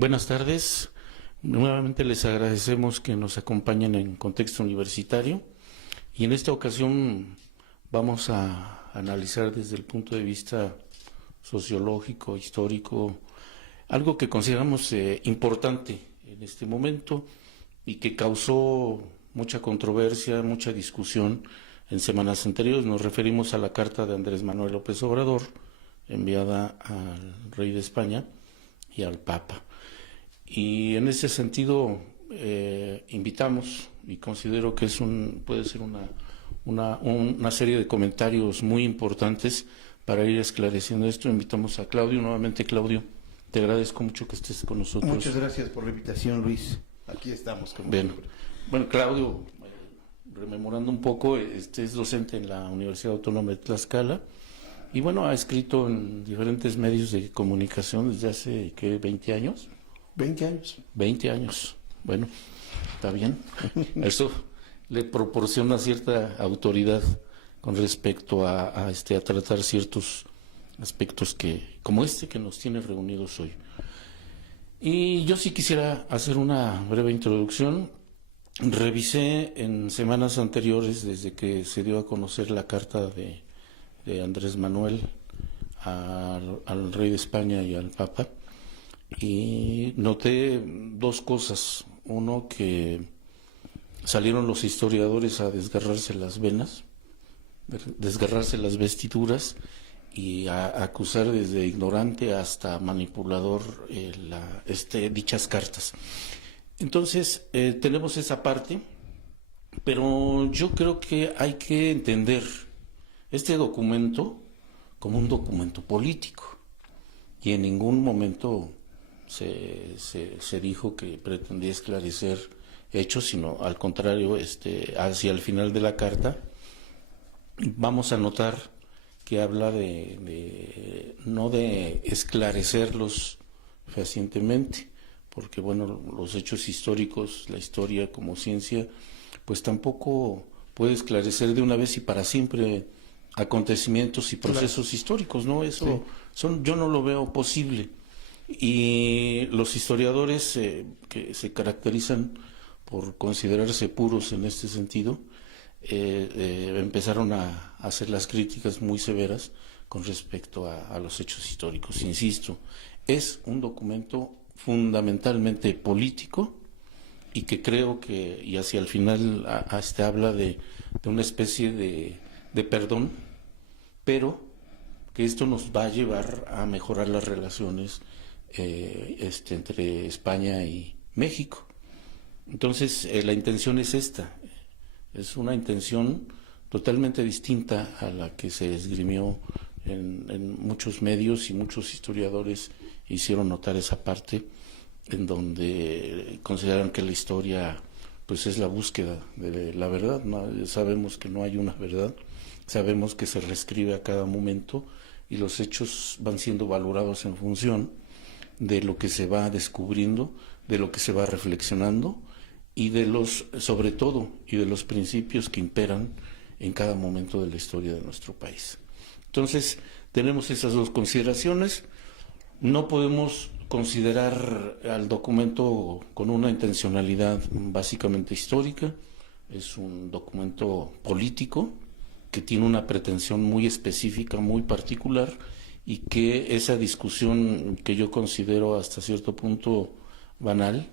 Buenas tardes. Nuevamente les agradecemos que nos acompañen en Contexto Universitario y en esta ocasión vamos a analizar desde el punto de vista sociológico, histórico, algo que consideramos importante en este momento y que causó mucha controversia, mucha discusión en semanas anteriores. Nos referimos a la carta de Andrés Manuel López Obrador enviada al rey de España y al Papa. Y en ese sentido invitamos, y considero que puede ser una serie de comentarios muy importantes para ir esclareciendo esto. Invitamos a Claudio. Nuevamente, Claudio, te agradezco mucho que estés con nosotros. Muchas gracias por la invitación, Luis. Aquí estamos. Bueno, Claudio, rememorando un poco, es docente en la Universidad Autónoma de Tlaxcala y bueno, ha escrito en diferentes medios de comunicación desde hace, ¿qué?, 20 años. 20 años. 20 años. Bueno, está bien. Eso le proporciona cierta autoridad con respecto a tratar ciertos aspectos como que nos tiene reunidos hoy. Y yo sí quisiera hacer una breve introducción. Revisé en semanas anteriores, desde que se dio a conocer la carta de Andrés Manuel al rey de España y al Papa, y noté dos cosas. Uno, que salieron los historiadores a desgarrarse las venas, desgarrarse las vestiduras y a acusar desde ignorante hasta manipulador dichas cartas. Entonces, tenemos esa parte, pero yo creo que hay que entender este documento como un documento político, y en ningún momento se dijo que pretendía esclarecer hechos, sino al contrario, hacia el final de la carta vamos a notar que habla no de esclarecerlos fehacientemente, porque bueno, los hechos históricos, la historia como ciencia, pues tampoco puede esclarecer de una vez y para siempre acontecimientos y procesos históricos, ¿no? Eso yo no lo veo posible. Y los historiadores que se caracterizan por considerarse puros en este sentido, empezaron a hacer las críticas muy severas con respecto a los hechos históricos. Insisto, es un documento fundamentalmente político y que creo que, y hacia el final habla de una especie de perdón, pero que esto nos va a llevar a mejorar las relaciones entre España y México. Entonces, la intención es esta, es una intención totalmente distinta a la que se esgrimió en muchos medios, y muchos historiadores hicieron notar esa parte en donde consideran que la historia pues es la búsqueda de la verdad, ¿no? Sabemos que no hay una verdad, sabemos que se reescribe a cada momento y los hechos van siendo valorados en función de lo que se va descubriendo, de lo que se va reflexionando y sobre todo, de los principios que imperan en cada momento de la historia de nuestro país. Entonces, tenemos esas dos consideraciones. No podemos considerar al documento con una intencionalidad básicamente histórica. Es un documento político que tiene una pretensión muy específica, muy particular, y que esa discusión, que yo considero hasta cierto punto banal,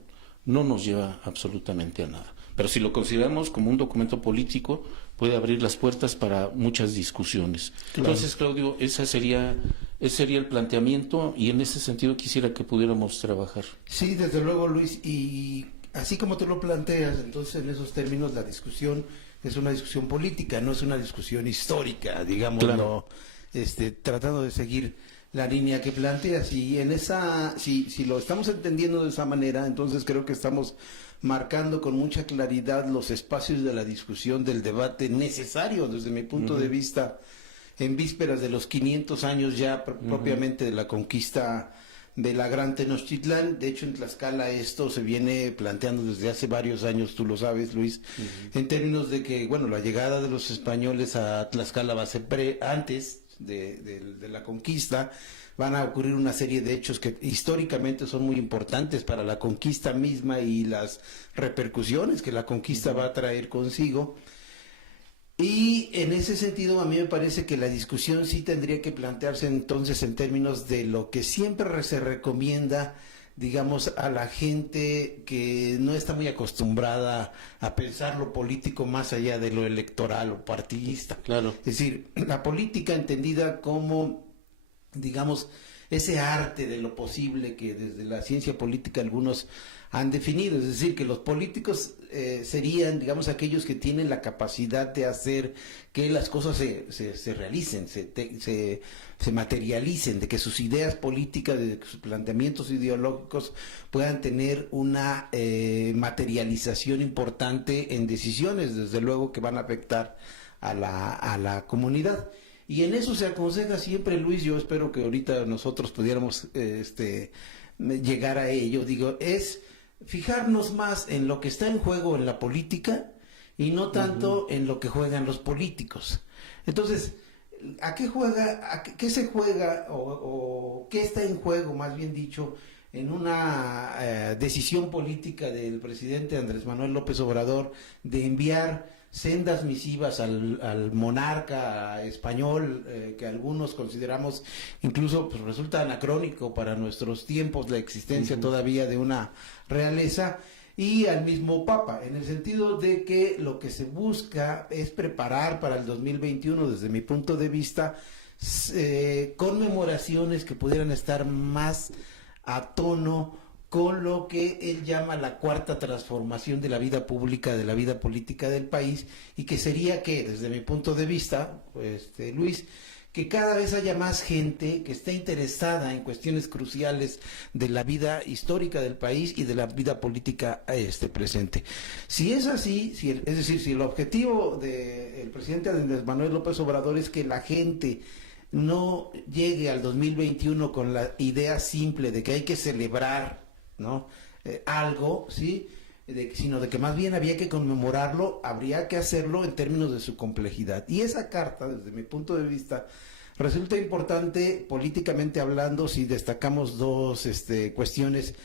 no nos lleva absolutamente a nada. Pero si lo consideramos como un documento político, puede abrir las puertas para muchas discusiones. Claro. Entonces, Claudio, ese sería el planteamiento, y en ese sentido quisiera que pudiéramos trabajar. Sí, desde luego, Luis, y así como tú lo planteas, entonces en esos términos la discusión es una discusión política, no es una discusión histórica, digamos, claro. Tratando de seguir la línea que planteas, y en si lo estamos entendiendo de esa manera, entonces creo que estamos marcando con mucha claridad los espacios de la discusión, del debate necesario desde mi punto de vista, en vísperas de los 500 años ya propiamente de la conquista de la Gran Tenochtitlán. De hecho, en Tlaxcala esto se viene planteando desde hace varios años, tú lo sabes, Luis, en términos de que, bueno, la llegada de los españoles a Tlaxcala va a ser antes, de la conquista, van a ocurrir una serie de hechos que históricamente son muy importantes para la conquista misma y las repercusiones que la conquista va a traer consigo. Y en ese sentido a mí me parece que la discusión sí tendría que plantearse entonces en términos de lo que siempre se recomienda, digamos, a la gente que no está muy acostumbrada a pensar lo político más allá de lo electoral o partidista. Claro. Es decir, la política entendida como, digamos, ese arte de lo posible que desde la ciencia política algunos han definido, es decir, que los políticos serían, digamos, aquellos que tienen la capacidad de hacer que las cosas se realicen, se materialicen, de que sus ideas políticas, de que sus planteamientos ideológicos puedan tener una materialización importante en decisiones, desde luego, que van a afectar a la comunidad. Y en eso se aconseja siempre, Luis, yo espero que ahorita nosotros pudiéramos llegar a ello, digo, es fijarnos más en lo que está en juego en la política y no tanto en lo que juegan los políticos. Entonces, ¿a qué juega, qué se juega o qué está en juego, más bien dicho, en una decisión política del presidente Andrés Manuel López Obrador de enviar sendas misivas al monarca español, que algunos consideramos incluso pues, resulta anacrónico para nuestros tiempos la existencia todavía de una realeza, y al mismo Papa, en el sentido de que lo que se busca es preparar para el 2021, desde mi punto de vista, conmemoraciones que pudieran estar más a tono con lo que él llama la cuarta transformación de la vida pública, de la vida política del país, y que sería que, desde mi punto de vista, Luis, que cada vez haya más gente que esté interesada en cuestiones cruciales de la vida histórica del país y de la vida política presente. Si es así, es decir, si el objetivo del presidente Andrés Manuel López Obrador es que la gente no llegue al 2021 con la idea simple de que hay que celebrar, ¿no? Algo, ¿sí? Sino de que más bien había que conmemorarlo, habría que hacerlo en términos de su complejidad. Y esa carta, desde mi punto de vista, resulta importante políticamente hablando si destacamos dos cuestiones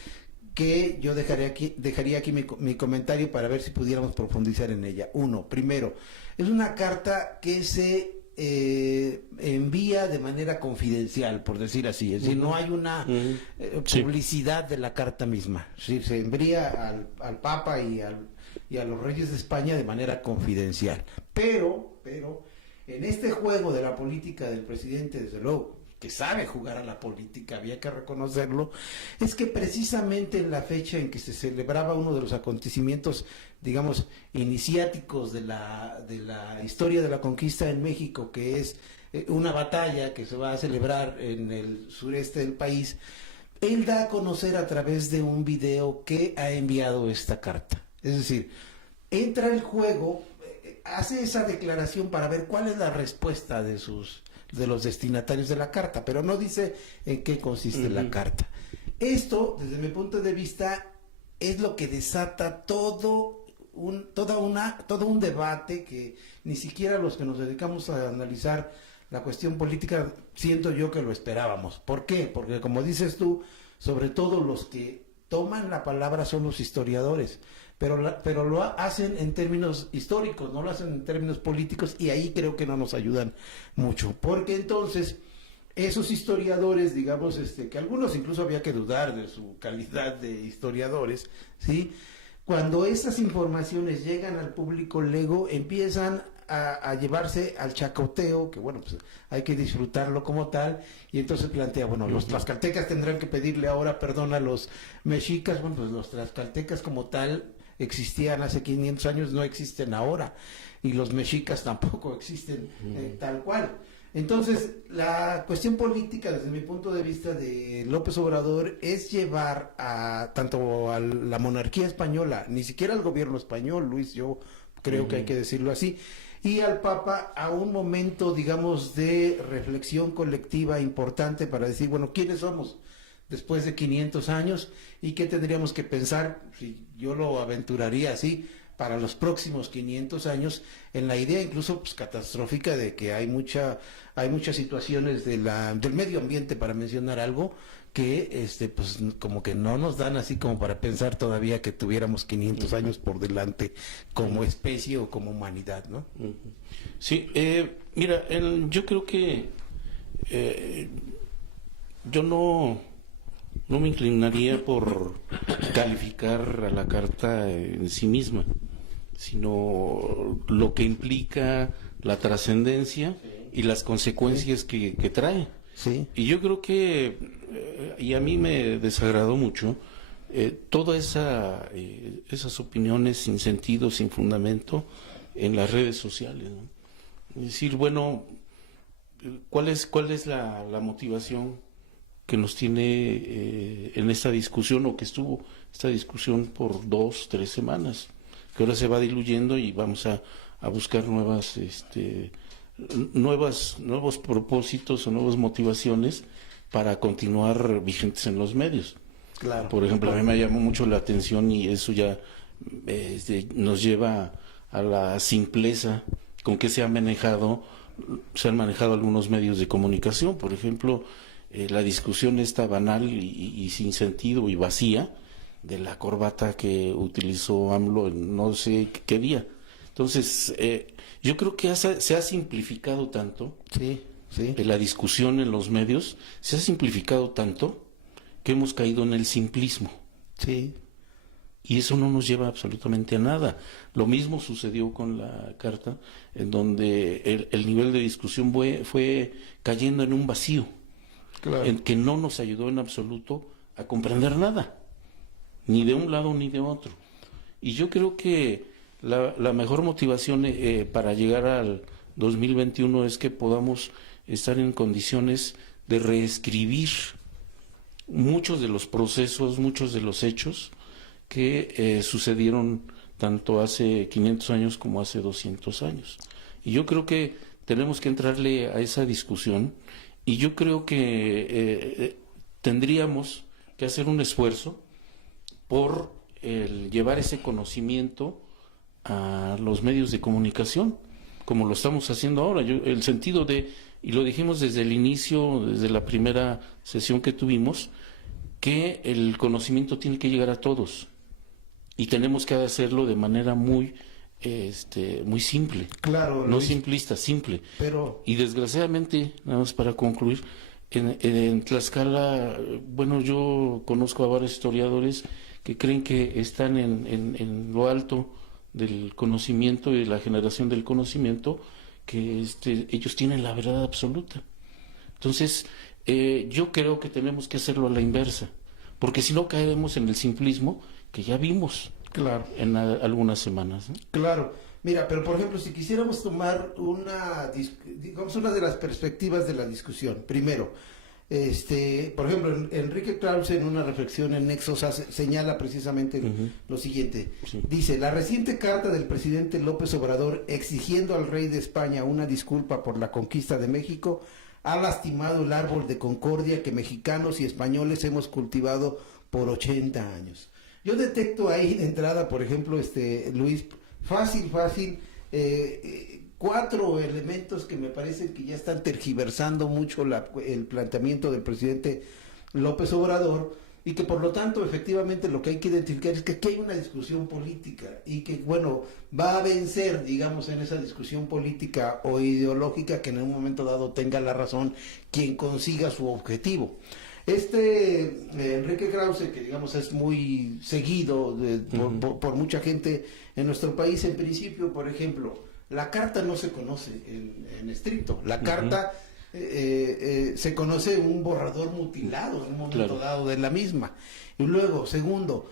que yo dejaría aquí mi comentario para ver si pudiéramos profundizar en ella. Uno, primero, es una carta que se envía de manera confidencial, por decir así, es decir, no hay una publicidad de la carta misma, es decir, se envía al Papa y a los reyes de España de manera confidencial, pero en este juego de la política del presidente, desde luego, que sabe jugar a la política, había que reconocerlo, es que precisamente en la fecha en que se celebraba uno de los acontecimientos, digamos, iniciáticos de la historia de la conquista en México, que es una batalla que se va a celebrar en el sureste del país, él da a conocer a través de un video que ha enviado esta carta. Es decir, entra el juego, hace esa declaración para ver cuál es la respuesta de los destinatarios de la carta, pero no dice en qué consiste la carta. Esto, desde mi punto de vista, es lo que desata todo un debate que ni siquiera los que nos dedicamos a analizar la cuestión política, siento yo que lo esperábamos. ¿Por qué? Porque como dices tú, sobre todo los que toman la palabra son los historiadores, pero lo hacen en términos históricos, no lo hacen en términos políticos, y ahí creo que no nos ayudan mucho, porque entonces esos historiadores, digamos, que algunos incluso había que dudar de su calidad de historiadores, ¿sí? Cuando esas informaciones llegan al público lego, empiezan a llevarse al chacoteo, que bueno, pues hay que disfrutarlo como tal, y entonces plantea, bueno, los tlaxcaltecas tendrán que pedirle ahora perdón a los mexicas. Bueno, pues los tlaxcaltecas como tal existían hace 500 años, no existen ahora, y los mexicas tampoco existen tal cual. Entonces, la cuestión política, desde mi punto de vista de López Obrador, es llevar tanto a la monarquía española, ni siquiera al gobierno español, Luis, yo creo que hay que decirlo así, y al Papa a un momento, digamos, de reflexión colectiva importante para decir, bueno, ¿quiénes somos después de 500 años y qué tendríamos que pensar, si yo lo aventuraría así, para los próximos 500 años, en la idea incluso pues, catastrófica de que hay muchas situaciones del medio ambiente, para mencionar algo, que pues como que no nos dan así como para pensar todavía que tuviéramos 500 años por delante como especie o como humanidad, ¿no? Sí, mira, yo creo que yo no me inclinaría por calificar a la carta en sí misma, sino lo que implica la trascendencia y las consecuencias que trae. Sí. Y yo creo que, y a mí me desagradó mucho, todas esas opiniones sin sentido, sin fundamento, en las redes sociales, ¿no? Es decir, bueno, ¿cuál es la motivación que nos tiene en esta discusión, o que estuvo esta discusión por 2, 3 semanas, que ahora se va diluyendo y vamos a buscar nuevos propósitos o nuevas motivaciones para continuar vigentes en los medios? Claro. Por ejemplo, a mí me llamó mucho la atención, y eso ya nos lleva a la simpleza con que se han manejado algunos medios de comunicación. Por ejemplo, la discusión esta banal y sin sentido y vacía de la corbata que utilizó AMLO en no sé qué día. Entonces, yo creo que se ha simplificado tanto, sí. La discusión en los medios se ha simplificado tanto que hemos caído en el simplismo. Sí. Y eso no nos lleva absolutamente a nada. Lo mismo sucedió con la carta, en donde el nivel de discusión fue cayendo en un vacío, Claro. en que no nos ayudó en absoluto a comprender nada, ni de un lado ni de otro. Y yo creo que la mejor motivación para llegar al 2021 es que podamos estar en condiciones de reescribir muchos de los procesos, muchos de los hechos que sucedieron tanto hace 500 años como hace 200 años. Y yo creo que tenemos que entrarle a esa discusión, y yo creo que tendríamos que hacer un esfuerzo por llevar ese conocimiento a los medios de comunicación, como lo estamos haciendo ahora. El sentido y lo dijimos desde el inicio, desde la primera sesión que tuvimos, que el conocimiento tiene que llegar a todos, y tenemos que hacerlo de manera muy simple. Claro, no Luis, simplista, simple. pero Y desgraciadamente, nada más para concluir, en Tlaxcala, bueno, yo conozco a varios historiadores que creen que están en lo alto del conocimiento y de la generación del conocimiento, que ellos tienen la verdad absoluta. Entonces, yo creo que tenemos que hacerlo a la inversa, porque si no caeremos en el simplismo que ya vimos claro. en algunas semanas, ¿no? Claro. Mira, pero por ejemplo, si quisiéramos tomar digamos, una de las perspectivas de la discusión, primero, por ejemplo, Enrique Krause, en una reflexión en Nexos, señala precisamente lo siguiente. Sí. Dice: la reciente carta del presidente López Obrador exigiendo al rey de España una disculpa por la conquista de México ha lastimado el árbol de concordia que mexicanos y españoles hemos cultivado por 80 años. Yo detecto ahí de entrada, por ejemplo, Luis, fácil, 4 elementos que me parecen que ya están tergiversando mucho el planteamiento del presidente López Obrador, y que por lo tanto efectivamente lo que hay que identificar es que aquí hay una discusión política, y que bueno, va a vencer, digamos, en esa discusión política o ideológica, que en un momento dado tenga la razón quien consiga su objetivo. Enrique Krause, que digamos es muy seguido por mucha gente en nuestro país, en principio, por ejemplo, la carta no se conoce en estricto. La carta se conoce un borrador mutilado en un momento dado de la misma. Y luego, segundo,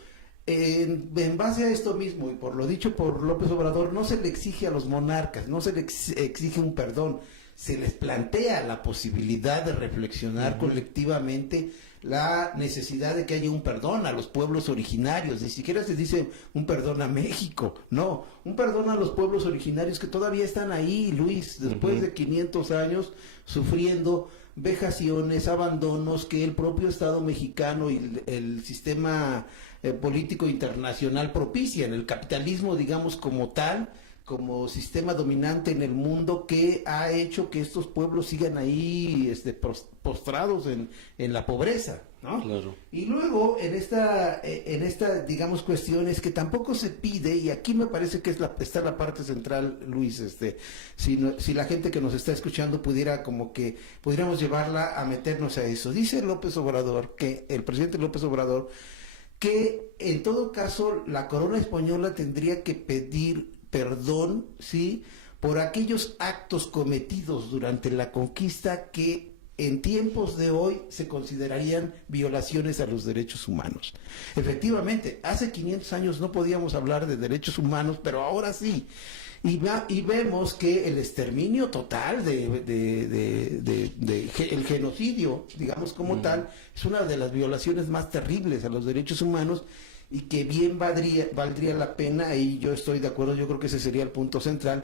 en base a esto mismo, y por lo dicho por López Obrador, no se le exige a los monarcas, no se le exige un perdón, se les plantea la posibilidad de reflexionar colectivamente la necesidad de que haya un perdón a los pueblos originarios. Ni siquiera se dice un perdón a México, no, un perdón a los pueblos originarios que todavía están ahí, Luis, después de 500 años sufriendo vejaciones, abandonos que el propio Estado mexicano y el sistema político internacional propician, el capitalismo, digamos, como tal, como sistema dominante en el mundo, que ha hecho que estos pueblos sigan ahí postrados en la pobreza, ¿no? Claro. Y luego en esta digamos, cuestión es que tampoco se pide, y aquí me parece que está la parte central, Luis, si la gente que nos está escuchando pudiera, como que pudiéramos llevarla a meternos a eso. Dice López Obrador, que el presidente López Obrador, que en todo caso la corona española tendría que pedir perdón, ¿sí?, por aquellos actos cometidos durante la conquista que en tiempos de hoy se considerarían violaciones a los derechos humanos. Efectivamente, hace 500 años no podíamos hablar de derechos humanos, pero ahora sí. Y vemos que el exterminio total el genocidio, digamos, como tal, es una de las violaciones más terribles a los derechos humanos, y que bien valdría la pena, y yo estoy de acuerdo, yo creo que ese sería el punto central.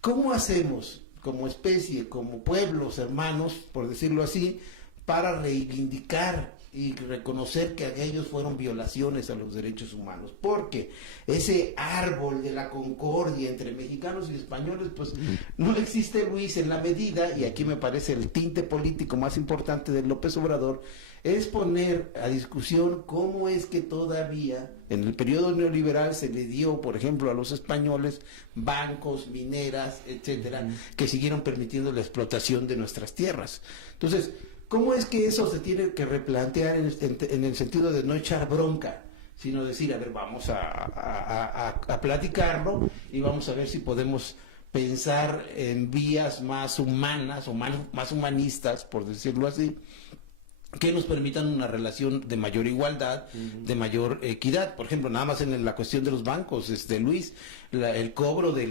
¿Cómo hacemos como especie, como pueblos hermanos, por decirlo así, para reivindicar y reconocer que aquellos fueron violaciones a los derechos humanos? Porque ese árbol de la concordia entre mexicanos y españoles, pues no existe, Luis, en la medida, y aquí me parece el tinte político más importante de López Obrador, es poner a discusión cómo es que todavía en el periodo neoliberal se le dio, por ejemplo, a los españoles bancos, mineras, etcétera, que siguieron permitiendo la explotación de nuestras tierras. Entonces, ¿cómo es que eso se tiene que replantear en el sentido de no echar bronca, sino decir, a ver, vamos a platicarlo y vamos a ver si podemos pensar en vías más humanas o más humanistas, por decirlo así, que nos permitan una relación de mayor igualdad, de mayor equidad? Por ejemplo, nada más en la cuestión de los bancos, Luis, el cobro de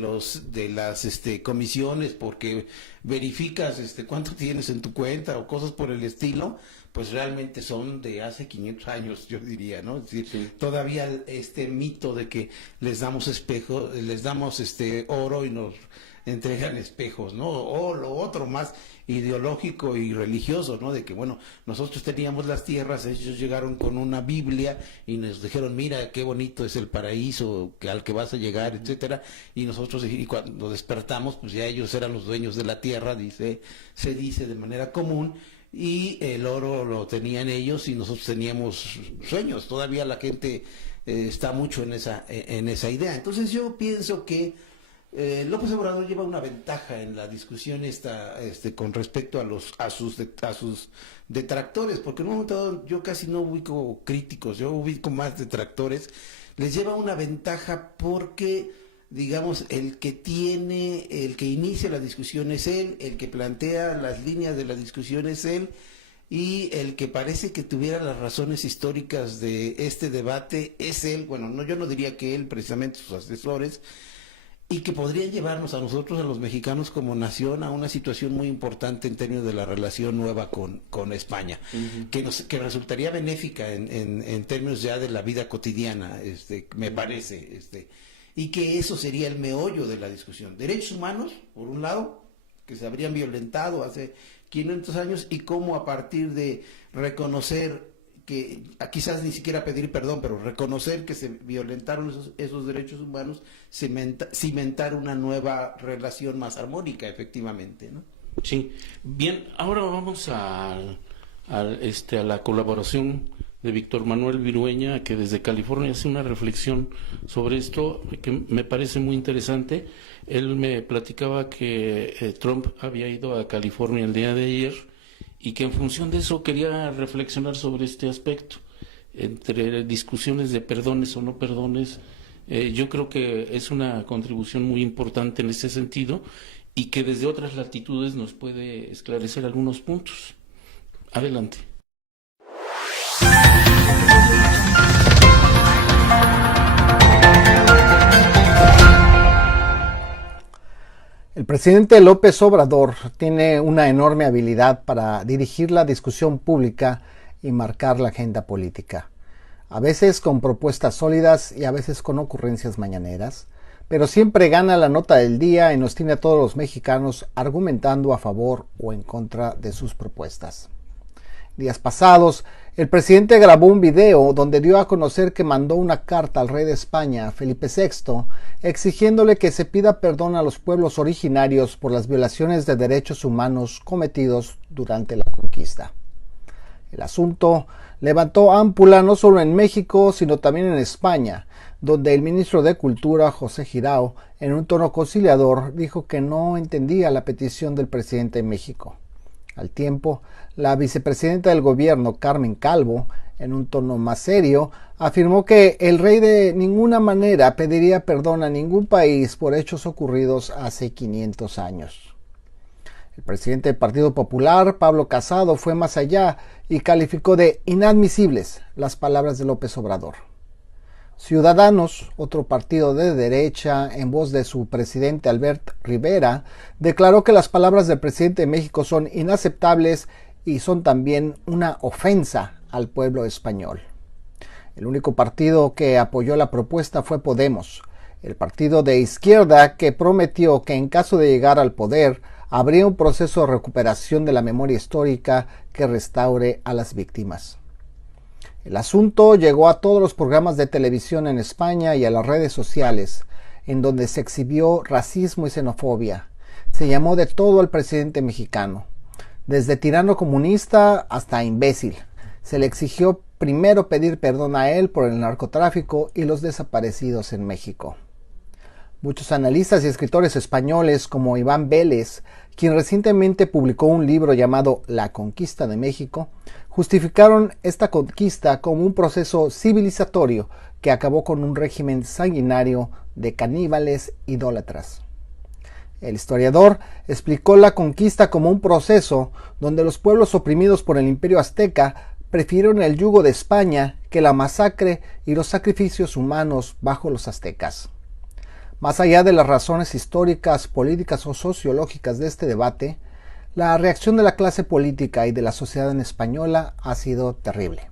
las comisiones porque verificas cuánto tienes en tu cuenta o cosas por el estilo, pues realmente son de hace 500 años, yo diría, ¿no? Es decir, sí, todavía este mito de que les damos espejos, les damos oro y nos entregan espejos, ¿no? O lo otro más ideológico y religioso, ¿no? De que, bueno, nosotros teníamos las tierras, ellos llegaron con una Biblia y nos dijeron, mira, qué bonito es el paraíso al que vas a llegar, etcétera, y nosotros, y cuando despertamos, pues ya ellos eran los dueños de la tierra, se dice de manera común, y el oro lo tenían ellos y nosotros teníamos sueños. Todavía la gente está mucho en esa idea. Entonces yo pienso que López Obrador lleva una ventaja en la discusión con respecto a sus detractores, porque en un momento dado yo casi no ubico críticos, yo ubico más detractores. Les lleva una ventaja porque, digamos, el que inicia la discusión es él, el que plantea las líneas de la discusión es él, y el que parece que tuviera las razones históricas de este debate es él. Bueno, no, yo no diría que él, precisamente sus asesores, y que podrían llevarnos a nosotros, a los mexicanos como nación, a una situación muy importante en términos de la relación nueva con España, que resultaría benéfica en términos ya de la vida cotidiana, me parece, y que eso sería el meollo de la discusión. Derechos humanos, por un lado, que se habrían violentado hace 500 años, y cómo a partir de reconocer que, quizás ni siquiera pedir perdón, pero reconocer que se violentaron esos derechos humanos, cimentar una nueva relación más armónica, efectivamente, ¿no? Sí. Bien, ahora vamos a la colaboración de Víctor Manuel Virueña, que desde California hace una reflexión sobre esto que me parece muy interesante. Él me platicaba que Trump había ido a California el día de ayer y que en función de eso quería reflexionar sobre este aspecto, entre discusiones de perdones o no perdones. Yo creo que es una contribución muy importante en ese sentido y que desde otras latitudes nos puede esclarecer algunos puntos. Adelante. El presidente López Obrador tiene una enorme habilidad para dirigir la discusión pública y marcar la agenda política, a veces con propuestas sólidas y a veces con ocurrencias mañaneras, pero siempre gana la nota del día y nos tiene a todos los mexicanos argumentando a favor o en contra de sus propuestas. Días pasados, el presidente grabó un video donde dio a conocer que mandó una carta al rey de España, Felipe VI, exigiéndole que se pida perdón a los pueblos originarios por las violaciones de derechos humanos cometidos durante la conquista. El asunto levantó ámpula no solo en México, sino también en España, donde el ministro de Cultura, José Girao, en un tono conciliador, dijo que no entendía la petición del presidente de México. Al tiempo, la vicepresidenta del gobierno, Carmen Calvo, en un tono más serio, afirmó que el rey de ninguna manera pediría perdón a ningún país por hechos ocurridos hace 500 años. El presidente del Partido Popular, Pablo Casado, fue más allá y calificó de inadmisibles las palabras de López Obrador. Ciudadanos, otro partido de derecha, en voz de su presidente Albert Rivera, declaró que las palabras del presidente de México son inaceptables y son también una ofensa al pueblo español. El único partido que apoyó la propuesta fue Podemos, el partido de izquierda que prometió que en caso de llegar al poder, habría un proceso de recuperación de la memoria histórica que restaure a las víctimas. El asunto llegó a todos los programas de televisión en España y a las redes sociales, en donde se exhibió racismo y xenofobia. Se llamó de todo al presidente mexicano, desde tirano comunista hasta imbécil. Se le exigió primero pedir perdón a él por el narcotráfico y los desaparecidos en México. Muchos analistas y escritores españoles como Iván Vélez, quien recientemente publicó un libro llamado La Conquista de México, justificaron esta conquista como un proceso civilizatorio que acabó con un régimen sanguinario de caníbales idólatras. El historiador explicó la conquista como un proceso donde los pueblos oprimidos por el Imperio Azteca prefirieron el yugo de España que la masacre y los sacrificios humanos bajo los aztecas. Más allá de las razones históricas, políticas o sociológicas de este debate, la reacción de la clase política y de la sociedad española ha sido terrible.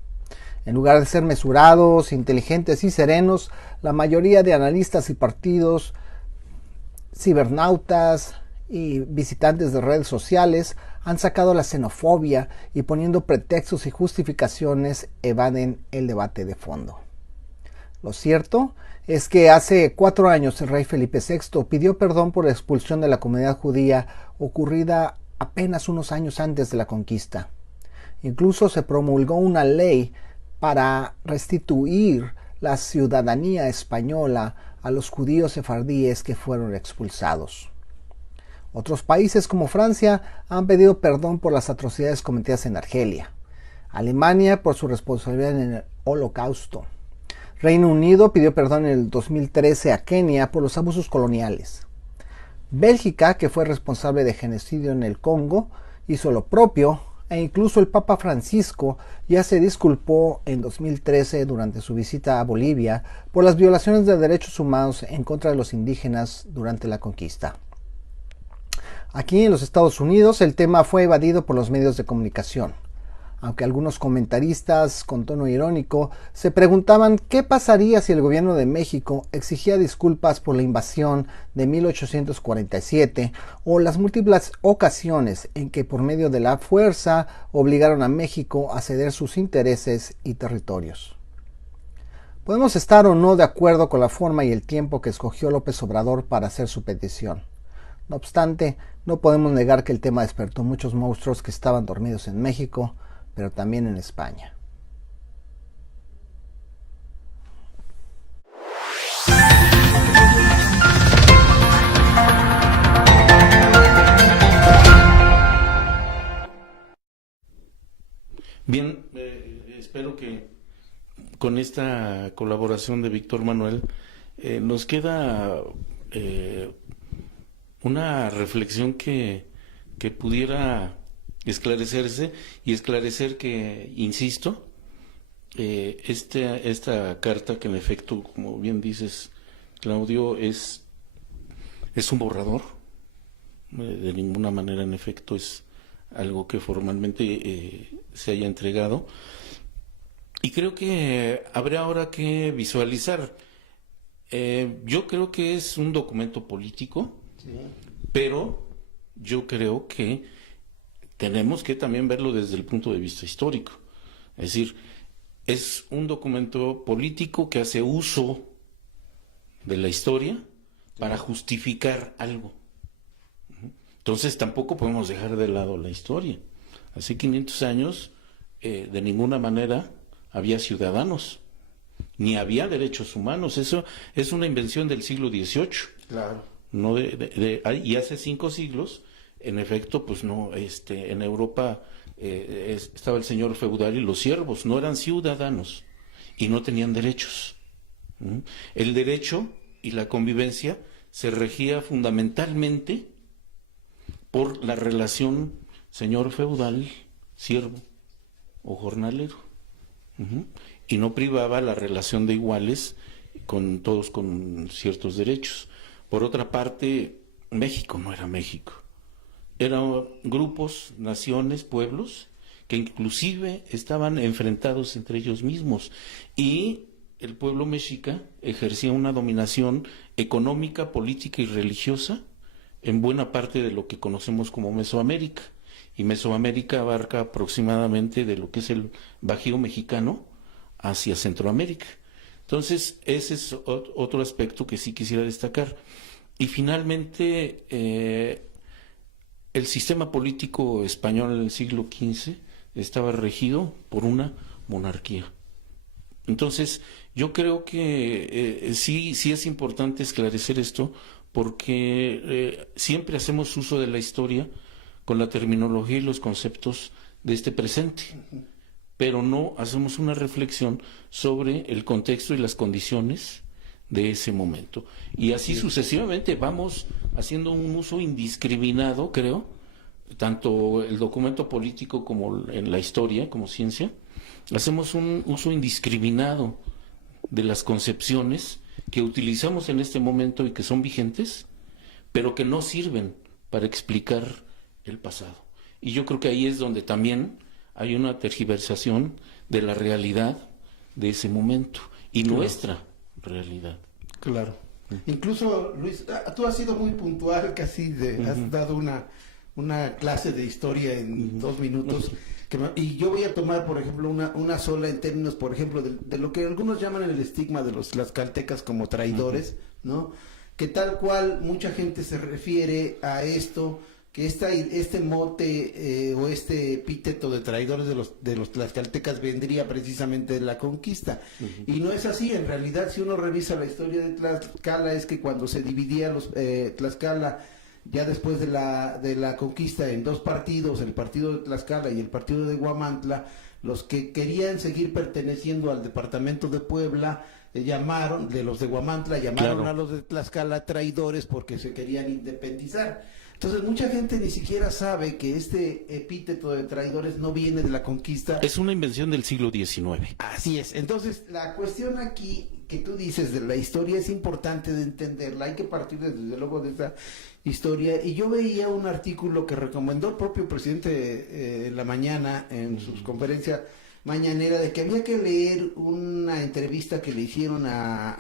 En lugar de ser mesurados, inteligentes y serenos, la mayoría de analistas y partidos, cibernautas y visitantes de redes sociales han sacado la xenofobia y poniendo pretextos y justificaciones evaden el debate de fondo. Lo cierto es que hace 4 años el rey Felipe VI pidió perdón por la expulsión de la comunidad judía ocurrida apenas unos años antes de la conquista. Incluso se promulgó una ley para restituir la ciudadanía española a los judíos sefardíes que fueron expulsados. Otros países como Francia han pedido perdón por las atrocidades cometidas en Argelia. Alemania por su responsabilidad en el Holocausto. Reino Unido pidió perdón en el 2013 a Kenia por los abusos coloniales. Bélgica, que fue responsable de genocidio en el Congo, hizo lo propio, e incluso el Papa Francisco ya se disculpó en 2013 durante su visita a Bolivia por las violaciones de derechos humanos en contra de los indígenas durante la conquista. Aquí en los Estados Unidos el tema fue evadido por los medios de comunicación, aunque algunos comentaristas con tono irónico se preguntaban qué pasaría si el gobierno de México exigía disculpas por la invasión de 1847 o las múltiples ocasiones en que por medio de la fuerza obligaron a México a ceder sus intereses y territorios. Podemos estar o no de acuerdo con la forma y el tiempo que escogió López Obrador para hacer su petición. No obstante, no podemos negar que el tema despertó muchos monstruos que estaban dormidos en México, pero también en España. Bien, espero que con esta colaboración de Víctor Manuel nos queda una reflexión que pudiera esclarecerse y esclarecer que, insisto, esta carta que en efecto, como bien dices, Claudio, es un borrador, de ninguna manera en efecto es algo que formalmente se haya entregado, y creo que habrá ahora que visualizar Yo creo que es un documento político, Sí. pero yo creo que tenemos que también verlo desde el punto de vista histórico. Es decir, es un documento político que hace uso de la historia para justificar algo. Entonces tampoco podemos dejar de lado la historia. Hace 500 años, de ninguna manera había ciudadanos, ni había derechos humanos. Eso es una invención del siglo XVIII. Claro. No y hace 5 siglos, en efecto, pues no, en Europa estaba el señor feudal y los siervos, no eran ciudadanos y no tenían derechos. ¿Mm? El derecho y la convivencia se regía fundamentalmente por la relación señor feudal, siervo o jornalero. Y no privaba la relación de iguales con todos con ciertos derechos. Por otra parte, México no era México. Eran grupos, naciones, pueblos que inclusive estaban enfrentados entre ellos mismos. Y el pueblo mexica ejercía una dominación económica, política y religiosa en buena parte de lo que conocemos como Mesoamérica. Y Mesoamérica abarca aproximadamente de lo que es el Bajío mexicano hacia Centroamérica. Entonces, ese es otro aspecto que sí quisiera destacar. Y finalmente, el sistema político español en el siglo XV estaba regido por una monarquía. Entonces, yo creo que sí es importante esclarecer esto, porque siempre hacemos uso de la historia con la terminología y los conceptos de este presente, pero no hacemos una reflexión sobre el contexto y las condiciones de ese momento. Y así sucesivamente vamos haciendo un uso indiscriminado, creo, tanto el documento político como en la historia, como ciencia, hacemos un uso indiscriminado de las concepciones que utilizamos en este momento y que son vigentes, pero que no sirven para explicar el pasado. Y yo creo que ahí es donde también hay una tergiversación de la realidad de ese momento y nuestra realidad. Claro. Incluso, Luis, tú has sido muy puntual, casi has dado una clase de historia en 2 minutos. Y yo voy a tomar, por ejemplo, una sola en términos, por ejemplo, de lo que algunos llaman el estigma de los tlaxcaltecas como traidores, ¿no? Que tal cual mucha gente se refiere a esto, que este mote o este epíteto de traidores de los tlaxcaltecas vendría precisamente de la conquista. Y no es así, en realidad, si uno revisa la historia de Tlaxcala, es que cuando se dividía Tlaxcala, ya después de la conquista, en 2 partidos, el partido de Tlaxcala y el partido de Huamantla, los que querían seguir perteneciendo al departamento de Puebla, de los de Huamantla, llamaron a los de Tlaxcala traidores porque se querían independizar. Entonces mucha gente ni siquiera sabe que este epíteto de traidores no viene de la conquista. Es una invención del siglo XIX. Así es. Entonces la cuestión aquí que tú dices de la historia es importante de entenderla. Hay que partir desde luego de esa historia. Y yo veía un artículo que recomendó el propio presidente en la mañana en su conferencia mañanera, de que había que leer una entrevista que le hicieron a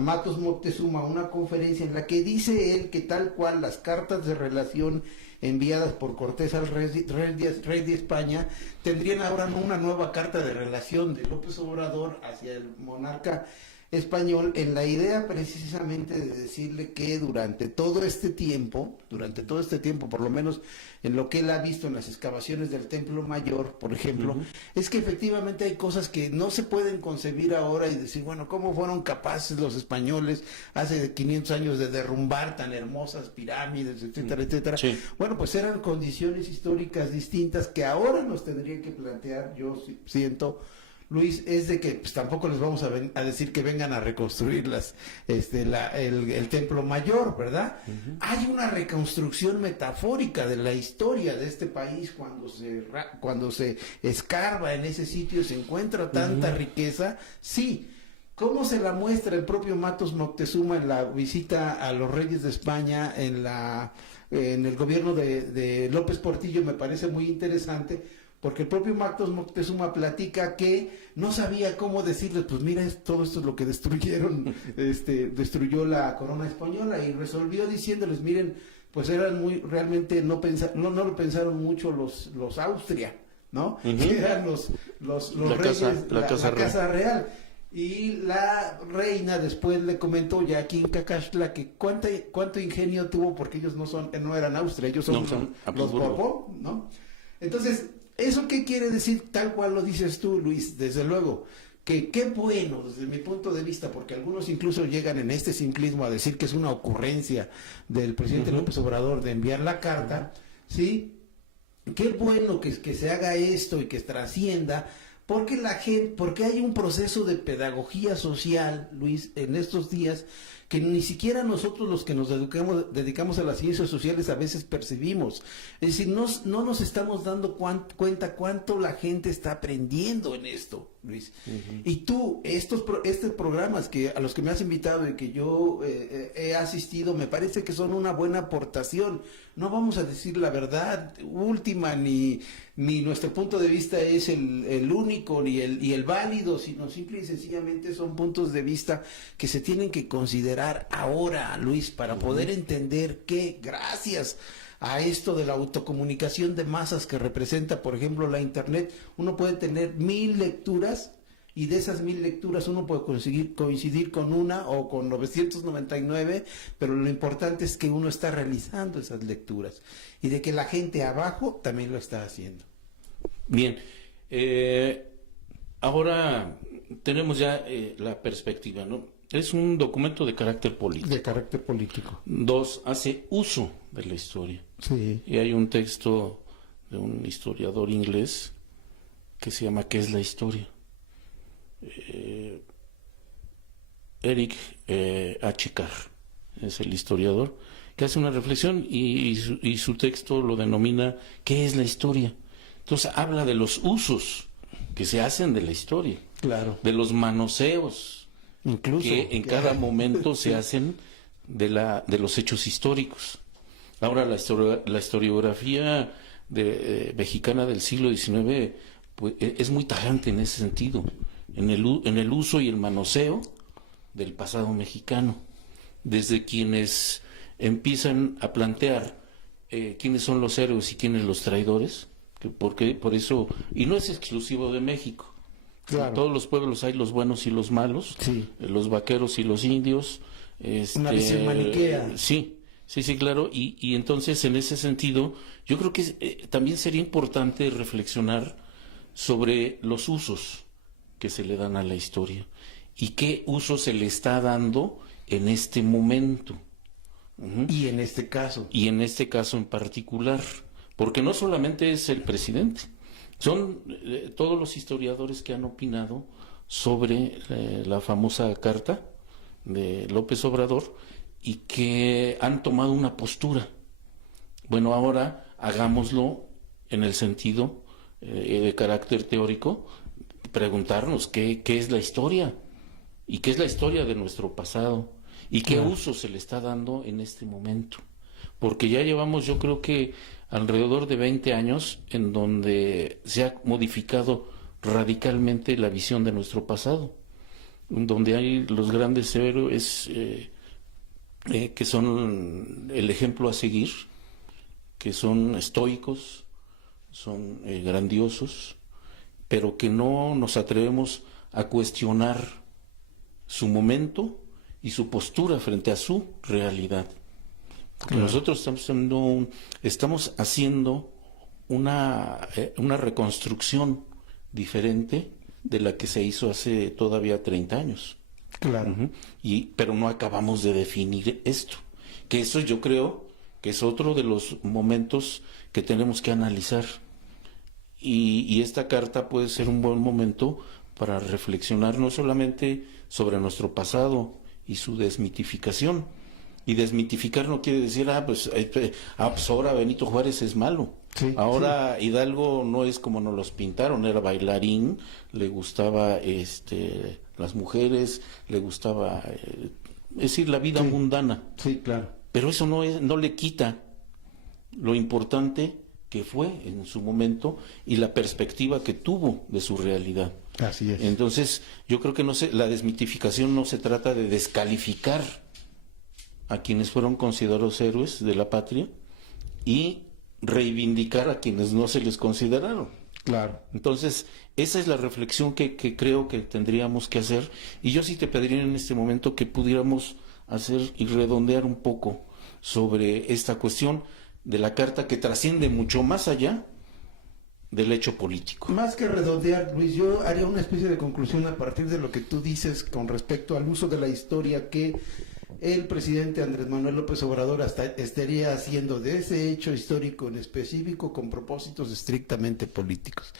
Matos Moctezuma, una conferencia en la que dice él que tal cual las cartas de relación enviadas por Cortés al rey de España tendrían ahora una nueva carta de relación de López Obrador hacia el monarca español, en la idea precisamente de decirle que durante todo este tiempo, por lo menos en lo que él ha visto en las excavaciones del Templo Mayor, por ejemplo, es que efectivamente hay cosas que no se pueden concebir ahora y decir, bueno, ¿cómo fueron capaces los españoles hace 500 años de derrumbar tan hermosas pirámides, etcétera, etcétera? Sí. Bueno, pues eran condiciones históricas distintas que ahora nos tendrían que plantear, yo siento, Luis, es de que pues, tampoco les vamos a decir que vengan a reconstruir el Templo Mayor, ¿verdad? Hay una reconstrucción metafórica de la historia de este país cuando se escarba en ese sitio, se encuentra tanta riqueza, sí. ¿Cómo se la muestra el propio Matos Moctezuma en la visita a los reyes de España, en el gobierno de López Portillo? Me parece muy interesante, porque el propio Marcos Moctezuma platica que no sabía cómo decirles, pues mira, todo esto es lo que destruyeron, destruyó la corona española, y resolvió diciéndoles, miren, pues eran realmente no lo pensaron mucho los Austria, ¿no? Que eran los reyes, la casa real. Y la reina después le comentó ya aquí en Cacaxtla que cuánto ingenio tuvo, porque ellos no eran Austria, ellos son los Borbón, ¿no? Entonces, ¿eso qué quiere decir? Tal cual lo dices tú, Luis, desde luego, que qué bueno, desde mi punto de vista, porque algunos incluso llegan en este simplismo a decir que es una ocurrencia del presidente López Obrador de enviar la carta, ¿sí? Qué bueno que se haga esto y que trascienda, porque hay un proceso de pedagogía social, Luis, en estos días, que ni siquiera nosotros los que nos dedicamos a las ciencias sociales a veces percibimos. Es decir, no nos estamos dando cuenta cuánto la gente está aprendiendo en esto, Luis. Y tú, estos programas a los que me has invitado y que yo he asistido, me parece que son una buena aportación. No vamos a decir la verdad última, ni nuestro punto de vista es el único ni el válido, sino simple y sencillamente son puntos de vista que se tienen que considerar ahora, Luis, para poder entender que gracias a esto de la autocomunicación de masas que representa, por ejemplo, la Internet, uno puede tener 1000 lecturas, y de esas 1000 lecturas uno puede coincidir con una o con 999, pero lo importante es que uno está realizando esas lecturas y de que la gente abajo también lo está haciendo. Bien, ahora tenemos ya la perspectiva, ¿no? Es un documento de carácter político. De carácter político. 2, hace uso de la historia. Sí. Y hay un texto de un historiador inglés que se llama ¿Qué es la historia? Eric H. Carr es el historiador que hace una reflexión y su texto lo denomina ¿qué es la historia? Entonces habla de los usos que se hacen de la historia, claro, de los manoseos incluso que en cada momento se hacen de los hechos históricos. Ahora la historiografía mexicana del siglo XIX pues, es muy tajante en ese sentido, en el uso y el manoseo del pasado mexicano, desde quienes empiezan a plantear quiénes son los héroes y quiénes los traidores, porque por eso, y no es exclusivo de México. Claro. En todos los pueblos hay los buenos y los malos, sí, los vaqueros y los indios. Una visión maniquea. Sí, claro. Y entonces, en ese sentido, yo creo que también sería importante reflexionar sobre los usos que se le dan a la historia y qué uso se le está dando en este momento. Y en este caso. Y en este caso en particular, porque no solamente es el presidente. Son todos los historiadores que han opinado sobre la famosa carta de López Obrador y que han tomado una postura. Bueno, ahora hagámoslo en el sentido de carácter teórico, preguntarnos qué es la historia y qué es la historia de nuestro pasado y qué uso se le está dando en este momento. Porque ya llevamos, yo creo que alrededor de 20 años en donde se ha modificado radicalmente la visión de nuestro pasado, donde hay los grandes héroes que son el ejemplo a seguir, que son estoicos, son grandiosos, pero que no nos atrevemos a cuestionar su momento y su postura frente a su realidad. Porque nosotros estamos haciendo una reconstrucción diferente de la que se hizo hace todavía 30 años. Claro. Pero no acabamos de definir esto. Que eso yo creo que es otro de los momentos que tenemos que analizar. Y esta carta puede ser un buen momento para reflexionar no solamente sobre nuestro pasado y su desmitificación. Y desmitificar no quiere decir, pues ahora Benito Juárez es malo. Sí, ahora sí. Hidalgo no es como nos los pintaron, era bailarín, le gustaba las mujeres, le gustaba, es decir, la vida mundana. Sí, claro. Pero eso no le quita lo importante que fue en su momento y la perspectiva que tuvo de su realidad. Así es. Entonces, yo creo que la desmitificación no se trata de descalificar a quienes fueron considerados héroes de la patria y reivindicar a quienes no se les consideraron. Claro. Entonces, esa es la reflexión que creo que tendríamos que hacer, y yo sí te pediría en este momento que pudiéramos hacer y redondear un poco sobre esta cuestión de la carta, que trasciende mucho más allá del hecho político. Más que redondear, Luis, yo haría una especie de conclusión a partir de lo que tú dices con respecto al uso de la historia que el presidente Andrés Manuel López Obrador hasta estaría haciendo de ese hecho histórico en específico con propósitos estrictamente políticos.